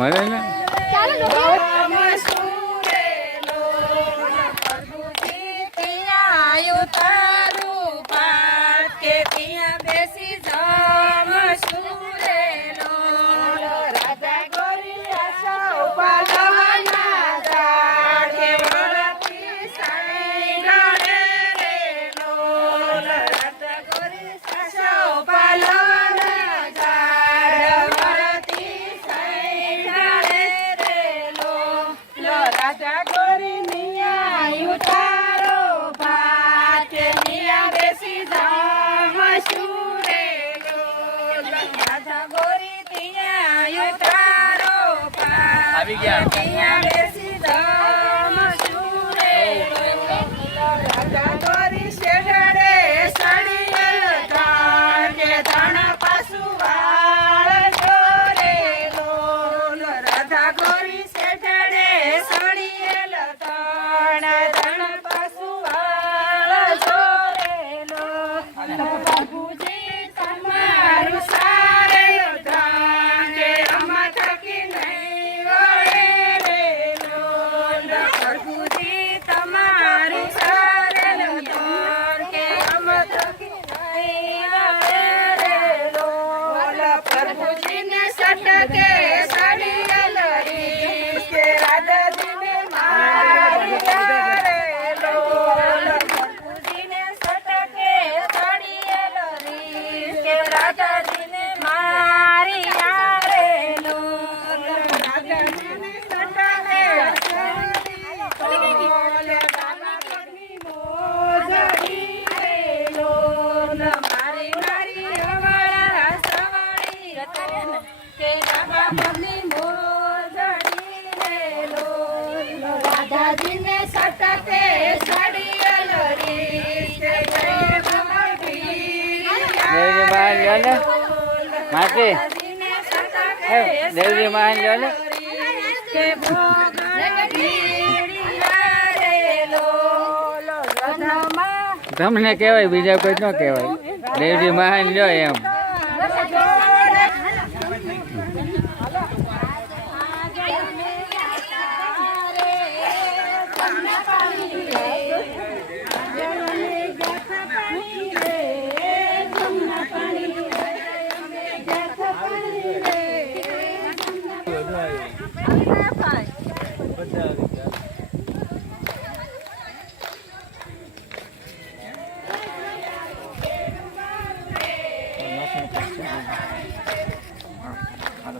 મળે ને માસી દેવજી માં લો ને તમને કહેવાય બીજા કોઈ ન કહેવાય દેવજી મહાન લો એમ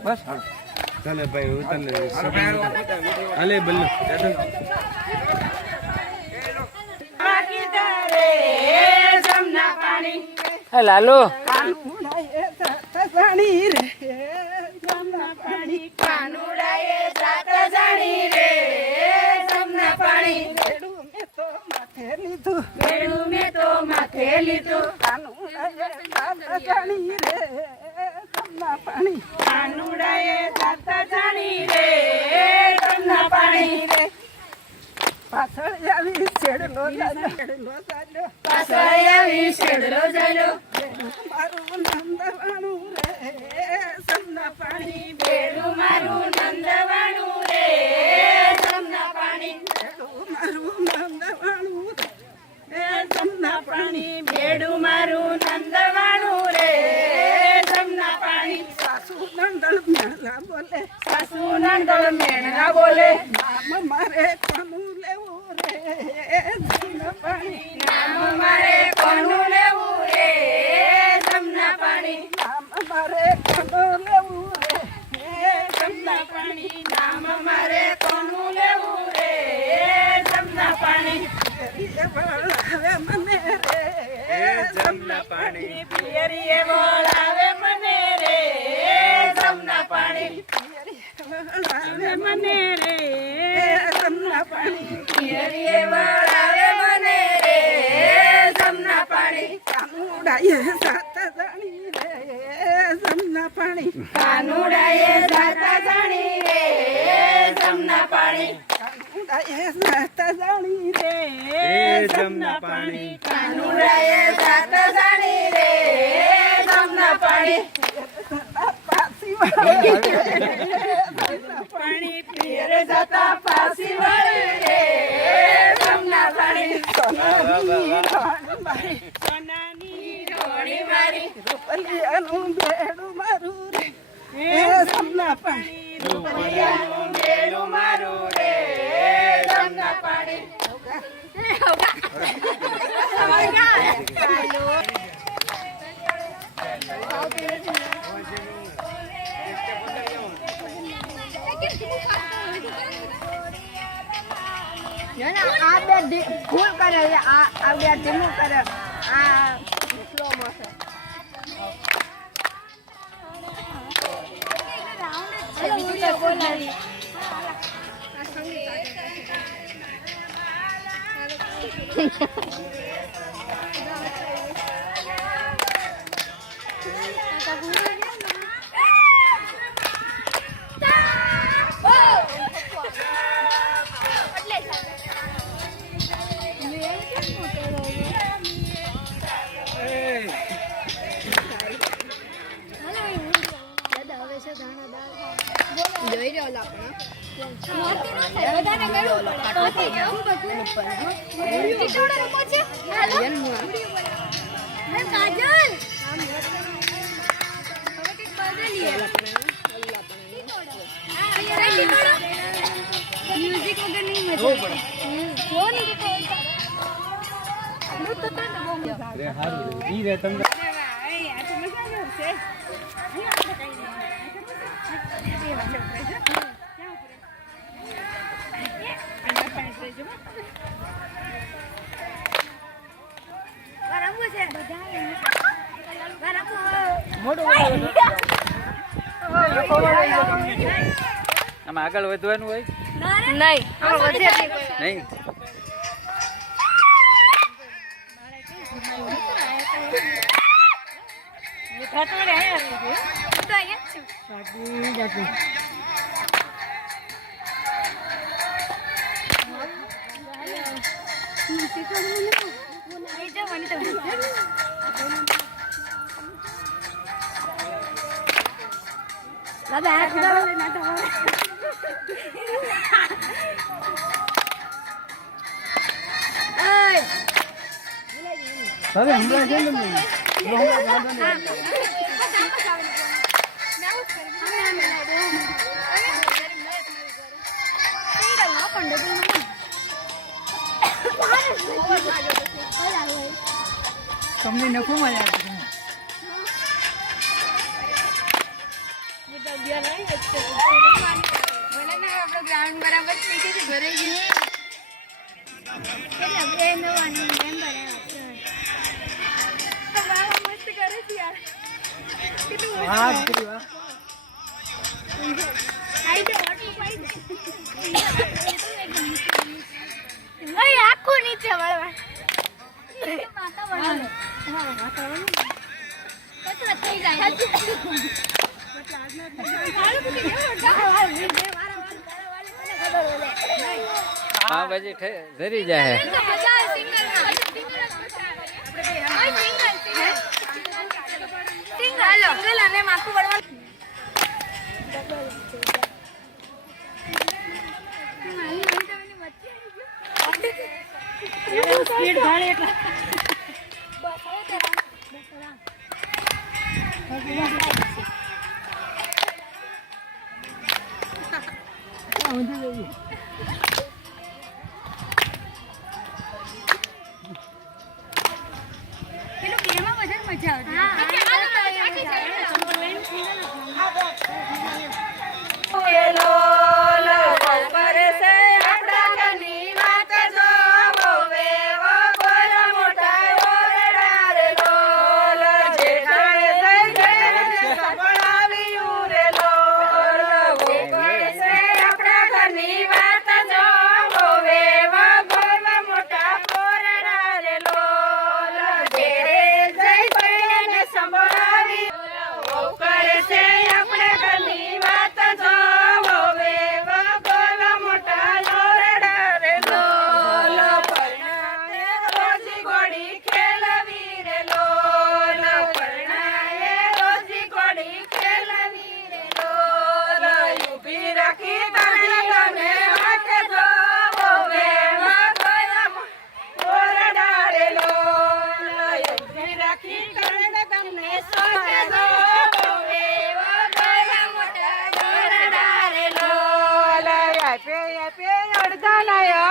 બસ ચાલે ભાઈ ઉતર અલે બલ્લુ લાલુ પાછળ આવી છેડલો ચાલ્યો મારું નંદવાણું રે સમના પાણી બેડું મારું નંદવાણું રે સમના પાણી બેડું મારું નંદવાણું રે સમના પાણી બેડું મારું નંદવાણું રે સમના પાણી સાસુ નંદળ મેળા બોલે સાસુ નંદળ મેળા બોલે નામ મારે કોનું લેવું રે સમના પાણી નામ મારે કોનું લેવું રે સમના પાણી નામ મારે કોનું લેવું રે સમના પાણી નામ મારે કોનું લેવું રે સમના પાણી બોલાવે મને રે સમના પાણી પિયરીએ બોલાવે મને રે સમના પાણી બોલાવે મને રે સમના પાણી પિયરીએ બોલાવે મને રે સમના પાણી કાનુડાએ સાત જાણી રે સમના પાણી કાનુડાએ સાત જાણી રે સમના પાણી કાનુડાએ સાત જાણી રે સમના પાણી કાનુડાએ સાત જાણી રે સમના પાણી પાછી જતા પાછી વળી રે જમના પાણી સોનાની ઢોળી મારી રૂપલિયાનું બેડું મારું રે જમના પાણી રૂપલિયાનું બેડું મારું રે જમના પાણી આ બે ફૂલ કરે આ બે ધીમું કરે આ સ્લો મોશન જોઈ રહ્યો આપણા મ્યુઝિક વગર નહીં મજા આમાં આગળ વધવાનું હોય નહીં નહીં તમને નખું મજા ગ્રાઉન્ડ બરાબર થઈ ગયું ઘરે મસ્ત કરે છે યાર આખું નીચે વળવા હા પછી ધરી જાય સિંગલ અને માથું વળવાનું સ્પીડ ધાળે એટલે મજા રાખી તને પડતા નાય